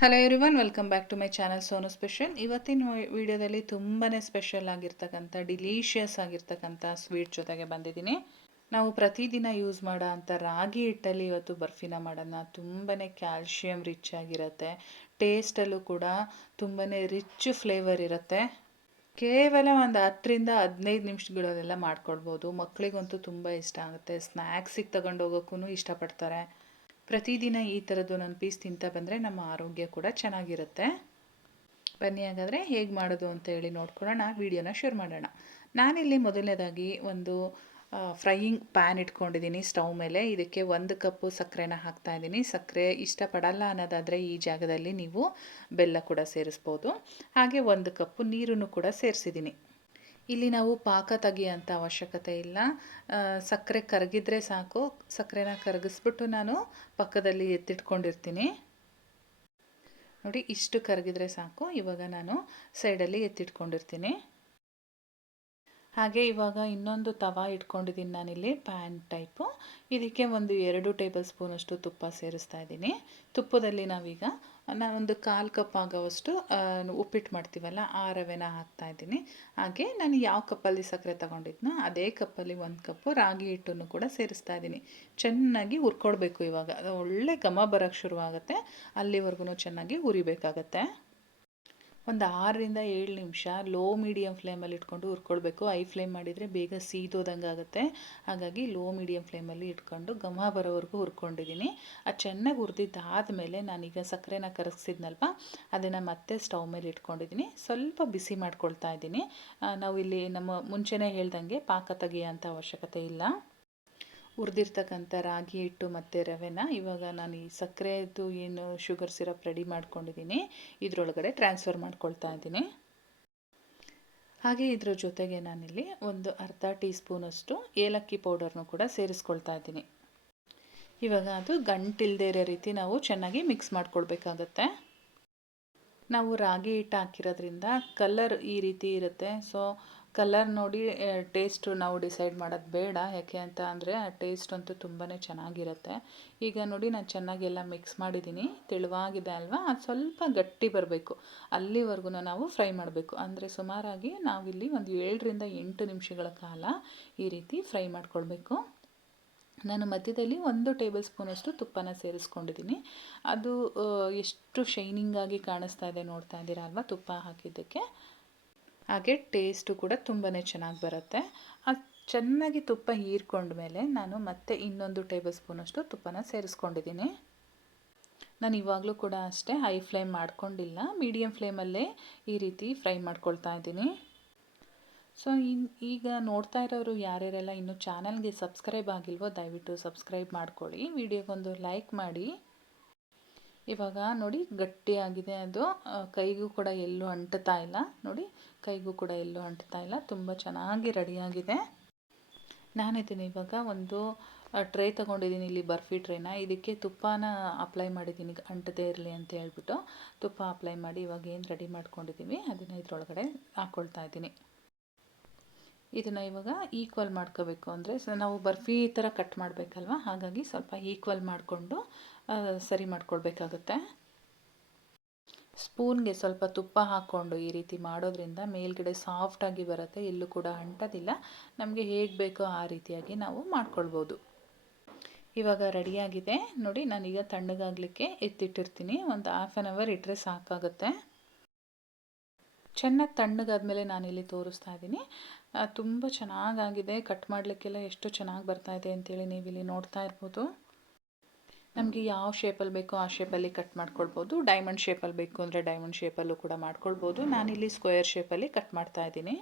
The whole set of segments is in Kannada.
Hello everyone, welcome back to my channel Sonu special. ಇವತ್ತಿನ ವಿಡಿಯೋದಲ್ಲಿ ತುಂಬಾ ಸ್ಪೆಷಲ್ ಆಗಿರ್ತಕ್ಕಂಥ ಡಿಲೀಷಿಯಸ್ ಆಗಿರ್ತಕ್ಕಂಥ ಸ್ವೀಟ್ ಜೊತೆಗೆ ಬಂದಿದ್ದೀನಿ. ನಾವು ಪ್ರತಿದಿನ ಯೂಸ್ ಮಾಡೋ ಅಂಥ ರಾಗಿ ಹಿಟ್ಟಲ್ಲಿ ಇವತ್ತು ಬರ್ಫಿನ ಮಾಡೋಣ. ತುಂಬಾ ಕ್ಯಾಲ್ಶಿಯಂ ರಿಚ್ ಆಗಿರುತ್ತೆ. ಟೇಸ್ಟಲ್ಲೂ ಕೂಡ ತುಂಬಾ ರಿಚ್ ಫ್ಲೇವರ್ ಇರುತ್ತೆ. ಕೇವಲ ಒಂದು 10ರಿಂದ 15 ನಿಮಿಷಗಳಲ್ಲೆಲ್ಲ ಮಾಡ್ಕೊಳ್ಬೋದು. ಮಕ್ಕಳಿಗಂತೂ ತುಂಬ ಇಷ್ಟ ಆಗುತ್ತೆ. ಸ್ನ್ಯಾಕ್ಸಿಗೆ ತಗೊಂಡೋಗೋಕ್ಕೂ ಇಷ್ಟಪಡ್ತಾರೆ. ಪ್ರತಿದಿನ ಈ ಥರದ್ದು ನಾನು ಪೀಸ್ ತಿಂತಾ ಬಂದರೆ ನಮ್ಮ ಆರೋಗ್ಯ ಕೂಡ ಚೆನ್ನಾಗಿರುತ್ತೆ. ಬನ್ನಿ ಹಾಗಾದರೆ ಹೇಗೆ ಮಾಡೋದು ಅಂತ ಹೇಳಿ ನೋಡ್ಕೊಳ್ಳೋಣ. ವೀಡಿಯೋನ ಶುರು ಮಾಡೋಣ. ನಾನಿಲ್ಲಿ ಮೊದಲನೇದಾಗಿ ಒಂದು ಫ್ರೈಯಿಂಗ್ ಪ್ಯಾನ್ ಇಟ್ಕೊಂಡಿದ್ದೀನಿ ಸ್ಟವ್ ಮೇಲೆ. ಇದಕ್ಕೆ 1 ಕಪ್ಪು ಸಕ್ಕರೆನ ಹಾಕ್ತಾಯಿದ್ದೀನಿ. ಸಕ್ಕರೆ ಇಷ್ಟಪಡಲ್ಲ ಅನ್ನೋದಾದರೆ ಈ ಜಾಗದಲ್ಲಿ ನೀವು ಬೆಲ್ಲ ಕೂಡ ಸೇರಿಸ್ಬೋದು. ಹಾಗೆ 1 ಕಪ್ಪು ನೀರನ್ನು ಕೂಡ ಸೇರಿಸಿದ್ದೀನಿ. ಇಲ್ಲಿ ನಾವು ಪಾಕ ತೆಗಿಯೋಂಥ ಅವಶ್ಯಕತೆ ಇಲ್ಲ. ಸಕ್ಕರೆ ಕರಗಿದ್ರೆ ಸಾಕು. ಸಕ್ಕರೆನ ಕರಗಿಸ್ಬಿಟ್ಟು ನಾನು ಪಕ್ಕದಲ್ಲಿ ಎತ್ತಿಟ್ಕೊಂಡಿರ್ತೀನಿ. ನೋಡಿ, ಇಷ್ಟು ಕರಗಿದ್ರೆ ಸಾಕು. ಇವಾಗ ನಾನು ಸೈಡಲ್ಲಿ ಎತ್ತಿಟ್ಕೊಂಡಿರ್ತೀನಿ. ಹಾಗೆ ಇವಾಗ ಇನ್ನೊಂದು ತವಾ ಇಟ್ಕೊಂಡಿದ್ದೀನಿ ನಾನಿಲ್ಲಿ, ಪ್ಯಾನ್ ಟೈಪು. ಇದಕ್ಕೆ ಒಂದು 2 ಟೇಬಲ್ ಸ್ಪೂನಷ್ಟು ತುಪ್ಪ ಸೇರಿಸ್ತಾ ಇದ್ದೀನಿ. ತುಪ್ಪದಲ್ಲಿ ನಾವೀಗ ನಾನೊಂದು 1/4 ಕಪ್ ಆಗೋವಷ್ಟು ಉಪ್ಪಿಟ್ಟು ಮಾಡ್ತೀವಲ್ಲ ಆ ರವೆನ ಹಾಕ್ತಾಯಿದ್ದೀನಿ. ಹಾಗೆ ನಾನು ಯಾವ ಕಪ್ಪಲ್ಲಿ ಸಕ್ಕರೆ ತಗೊಂಡಿದ್ನೋ ಅದೇ ಕಪ್ಪಲ್ಲಿ 1 ಕಪ್ಪು ರಾಗಿ ಹಿಟ್ಟನ್ನು ಕೂಡ ಸೇರಿಸ್ತಾ ಇದ್ದೀನಿ. ಚೆನ್ನಾಗಿ ಹುರ್ಕೊಳ್ಬೇಕು. ಇವಾಗ ಒಳ್ಳೆ ಘಮ ಬರೋಕ್ಕೆ ಶುರುವಾಗುತ್ತೆ. ಅಲ್ಲಿವರೆಗೂ ಚೆನ್ನಾಗಿ ಹುರಿಬೇಕಾಗತ್ತೆ. ಒಂದು 6ರಿಂದ 7 ನಿಮಿಷ ಲೋ ಮೀಡಿಯಮ್ ಫ್ಲೇಮಲ್ಲಿ ಇಟ್ಕೊಂಡು ಹುರ್ಕೊಳ್ಬೇಕು. ಹೈ ಫ್ಲೇಮ್ ಮಾಡಿದರೆ ಬೇಗ ಸೀದೋದಂಗೆ ಆಗುತ್ತೆ. ಹಾಗಾಗಿ ಲೋ ಮೀಡಿಯಮ್ ಫ್ಲೇಮಲ್ಲಿ ಇಟ್ಕೊಂಡು ಘಮ ಬರೋವರೆಗೂ ಹುರ್ಕೊಂಡಿದ್ದೀನಿ. ಅದು ಚೆನ್ನಾಗಿ ಹುರಿದಿದ್ದಾದಮೇಲೆ ನಾನೀಗ ಸಕ್ಕರೆನ ಕರಗಿಸಿದ್ನಲ್ವ, ಅದನ್ನು ಮತ್ತೆ ಸ್ಟವ್ ಮೇಲೆ ಇಟ್ಕೊಂಡಿದ್ದೀನಿ. ಸ್ವಲ್ಪ ಬಿಸಿ ಮಾಡ್ಕೊಳ್ತಾ ಇದ್ದೀನಿ. ನಾವು ಇಲ್ಲಿ ನಮ್ಮ ಮುಂಚೆನೇ ಹೇಳ್ದಂಗೆ ಪಾಕ ತೆಗಿಯೋಂಥ ಅವಶ್ಯಕತೆ ಇಲ್ಲ. ಹುರಿದಿರ್ತಕ್ಕಂಥ ರಾಗಿ ಹಿಟ್ಟು ಮತ್ತು ರವೆನ ಇವಾಗ ನಾನು ಈ ಸಕ್ಕರೆದು ಏನು ಶುಗರ್ ಸಿರಪ್ ರೆಡಿ ಮಾಡ್ಕೊಂಡಿದ್ದೀನಿ ಇದರೊಳಗಡೆ ಟ್ರಾನ್ಸ್ಫರ್ ಮಾಡ್ಕೊಳ್ತಾ ಇದ್ದೀನಿ. ಹಾಗೆ ಇದ್ರ ಜೊತೆಗೆ ನಾನಿಲ್ಲಿ ಒಂದು ಅರ್ಧ ಟೀ ಸ್ಪೂನಷ್ಟು ಏಲಕ್ಕಿ ಪೌಡರ್ನು ಕೂಡ ಸೇರಿಸ್ಕೊಳ್ತಾ ಇದ್ದೀನಿ. ಇವಾಗ ಅದು ಗಂಟಿಲ್ದೇ ಇರೋ ರೀತಿ ನಾವು ಚೆನ್ನಾಗಿ ಮಿಕ್ಸ್ ಮಾಡ್ಕೊಳ್ಬೇಕಾಗತ್ತೆ. ನಾವು ರಾಗಿ ಹಿಟ್ಟು ಹಾಕಿರೋದ್ರಿಂದ ಕಲರ್ ಈ ರೀತಿ ಇರುತ್ತೆ. ಸೊ ಕಲರ್ ನೋಡಿ ಟೇಸ್ಟು ನಾವು ಡಿಸೈಡ್ ಮಾಡೋದು ಬೇಡ. ಯಾಕೆ ಅಂತ ಅಂದರೆ ಆ ಟೇಸ್ಟ್ ಅಂತೂ ತುಂಬಾ ಚೆನ್ನಾಗಿರುತ್ತೆ. ಈಗ ನೋಡಿ ನಾನು ಚೆನ್ನಾಗೆಲ್ಲ ಮಿಕ್ಸ್ ಮಾಡಿದ್ದೀನಿ. ತೆಳುವಾಗಿದೆ ಅಲ್ವಾ, ಅದು ಸ್ವಲ್ಪ ಗಟ್ಟಿ ಬರಬೇಕು. ಅಲ್ಲಿವರೆಗೂ ನಾವು ಫ್ರೈ ಮಾಡಬೇಕು. ಅಂದರೆ ಸುಮಾರಾಗಿ ನಾವಿಲ್ಲಿ ಒಂದು 7ರಿಂದ 8 ನಿಮಿಷಗಳ ಕಾಲ ಈ ರೀತಿ ಫ್ರೈ ಮಾಡ್ಕೊಳ್ಬೇಕು. ನಾನು ಮಧ್ಯದಲ್ಲಿ 1 ಟೇಬಲ್ ಸ್ಪೂನಷ್ಟು ತುಪ್ಪನ ಸೇರಿಸ್ಕೊಂಡಿದ್ದೀನಿ. ಅದು ಎಷ್ಟು ಶೈನಿಂಗಾಗಿ ಕಾಣಿಸ್ತಾ ಇದೆ ನೋಡ್ತಾ ಇದ್ದೀರಾ ಅಲ್ವಾ ತುಪ್ಪ ಹಾಕಿದ್ದಕ್ಕೆ. ಹಾಗೆ ಟೇಸ್ಟು ಕೂಡ ತುಂಬಾ ಚೆನ್ನಾಗಿ ಬರುತ್ತೆ. ಅದು ಚೆನ್ನಾಗಿ ತುಪ್ಪ ಹೀರ್ಕೊಂಡ್ಮೇಲೆ ನಾನು ಮತ್ತೆ ಇನ್ನೊಂದು ಟೇಬಲ್ ಸ್ಪೂನಷ್ಟು ತುಪ್ಪನ ಸೇರಿಸ್ಕೊಂಡಿದ್ದೀನಿ. ನಾನು ಇವಾಗಲೂ ಕೂಡ ಅಷ್ಟೇ ಹೈ ಫ್ಲೇಮ್ ಮಾಡ್ಕೊಂಡಿಲ್ಲ, ಮೀಡಿಯಮ್ ಫ್ಲೇಮಲ್ಲೇ ಈ ರೀತಿ ಫ್ರೈ ಮಾಡ್ಕೊಳ್ತಾ ಇದ್ದೀನಿ. ಸೊ ಈಗ ನೋಡ್ತಾ ಇರೋರು ಯಾರ್ಯಾರೆಲ್ಲ ಇನ್ನೂ ಚಾನಲ್ಗೆ ಸಬ್ಸ್ಕ್ರೈಬ್ ಆಗಿಲ್ವೋ ದಯವಿಟ್ಟು ಸಬ್ಸ್ಕ್ರೈಬ್ ಮಾಡ್ಕೊಳ್ಳಿ. ವಿಡಿಯೋಗೊಂದು ಲೈಕ್ ಮಾಡಿ. ಇವಾಗ ನೋಡಿ ಗಟ್ಟಿಯಾಗಿದೆ ಅದು. ಕೈಗೂ ಕೂಡ ಎಲ್ಲೂ ಅಂಟ್ತಾ ಇಲ್ಲ. ನೋಡಿ, ಕೈಗೂ ಕೂಡ ಎಲ್ಲೂ ಅಂಟ್ತಾ ಇಲ್ಲ. ತುಂಬ ಚೆನ್ನಾಗಿ ರೆಡಿಯಾಗಿದೆ. ನಾನಿದ್ದೀನಿ ಇವಾಗ ಒಂದು ಟ್ರೇ ತೊಗೊಂಡಿದ್ದೀನಿ, ಇಲ್ಲಿ ಬರ್ಫಿ ಟ್ರೇನ. ಇದಕ್ಕೆ ತುಪ್ಪನ ಅಪ್ಲೈ ಮಾಡಿದ್ದೀನಿ ಅಂಟದೇ ಇರಲಿ ಅಂತ ಹೇಳ್ಬಿಟ್ಟು. ತುಪ್ಪ ಅಪ್ಲೈ ಮಾಡಿ ಇವಾಗ ಏನು ರೆಡಿ ಮಾಡ್ಕೊಂಡಿದ್ದೀವಿ ಅದನ್ನು ಇದರೊಳಗಡೆ ಹಾಕ್ಕೊಳ್ತಾ ಇದ್ದೀನಿ. ಇದನ್ನು ಇವಾಗ ಈಕ್ವಲ್ ಮಾಡ್ಕೋಬೇಕು. ಅಂದರೆ ನಾವು ಬರ್ಫಿ ಈ ಥರ ಕಟ್ ಮಾಡಬೇಕಲ್ವ, ಹಾಗಾಗಿ ಸ್ವಲ್ಪ ಈಕ್ವಲ್ ಮಾಡಿಕೊಂಡು ಸರಿ ಮಾಡ್ಕೊಳ್ಬೇಕಾಗುತ್ತೆ. ಸ್ಪೂನ್ಗೆ ಸ್ವಲ್ಪ ತುಪ್ಪ ಹಾಕ್ಕೊಂಡು ಈ ರೀತಿ ಮಾಡೋದ್ರಿಂದ ಮೇಲ್ಗಡೆ ಸಾಫ್ಟಾಗಿ ಬರುತ್ತೆ, ಎಲ್ಲೂ ಕೂಡ ಅಂಟೋದಿಲ್ಲ. ನಮಗೆ ಹೇಗೆ ಬೇಕೋ ಆ ರೀತಿಯಾಗಿ ನಾವು ಮಾಡ್ಕೊಳ್ಬೋದು. ಇವಾಗ ರೆಡಿಯಾಗಿದೆ ನೋಡಿ. ನಾನೀಗ ತಣ್ಣಗಾಗಲಿಕ್ಕೆ ಎತ್ತಿಟ್ಟಿರ್ತೀನಿ. ಒಂದು 1/2 ಅವರ್ ಇಟ್ಟರೆ ಸಾಕಾಗುತ್ತೆ. ಚೆನ್ನಾಗಿ ತಣ್ಣಗಾದ್ಮೇಲೆ ನಾನಿಲ್ಲಿ ತೋರಿಸ್ತಾ ಇದ್ದೀನಿ. ತುಂಬ ಚೆನ್ನಾಗಾಗಿದೆ. ಕಟ್ ಮಾಡಲಿಕ್ಕೆಲ್ಲ ಎಷ್ಟು ಚೆನ್ನಾಗಿ ಬರ್ತಾಯಿದೆ ಅಂತೇಳಿ ನೀವಿಲ್ಲಿ ನೋಡ್ತಾ ಇರ್ಬೋದು. ನಮಗೆ ಯಾವ ಶೇಪಲ್ಲಿ ಬೇಕೋ ಆ ಶೇಪಲ್ಲಿ ಕಟ್ ಮಾಡ್ಕೊಳ್ಬೋದು. ಡೈಮಂಡ್ ಶೇಪಲ್ಲಿ ಬೇಕು ಅಂದರೆ ಡೈಮಂಡ್ ಶೇಪಲ್ಲೂ ಕೂಡ ಮಾಡ್ಕೊಳ್ಬೋದು. ನಾನಿಲ್ಲಿ ಸ್ಕ್ವೇರ್ ಶೇಪಲ್ಲಿ ಕಟ್ ಮಾಡ್ತಾ ಇದ್ದೀನಿ.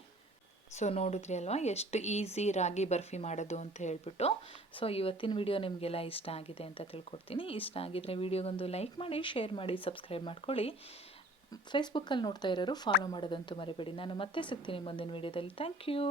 ಸೊ ನೋಡಿದ್ರಿ ಅಲ್ವಾ ಎಷ್ಟು ಈಸಿ ರಾಗಿ ಬರ್ಫಿ ಮಾಡೋದು ಅಂತ ಹೇಳ್ಬಿಟ್ಟು. ಸೊ ಇವತ್ತಿನ ವಿಡಿಯೋ ನಿಮಗೆಲ್ಲ ಇಷ್ಟ ಆಗಿದೆ ಅಂತ ತಿಳ್ಕೊಡ್ತೀನಿ. ಇಷ್ಟ ಆಗಿದರೆ ವಿಡಿಯೋಗೊಂದು ಲೈಕ್ ಮಾಡಿ, ಶೇರ್ ಮಾಡಿ, ಸಬ್ಸ್ಕ್ರೈಬ್ ಮಾಡ್ಕೊಳ್ಳಿ. ಫೇಸ್ಬುಕ್ಕಲ್ಲಿ ನೋಡ್ತಾ ಇರೋರು ಫಾಲೋ ಮಾಡೋದಂತೂ ಮರಿಬೇಡಿ. ನಾನು ಮತ್ತೆ ಸಿಗ್ತೀನಿ ಮುಂದಿನ ವಿಡಿಯೋದಲ್ಲಿ. Thank you.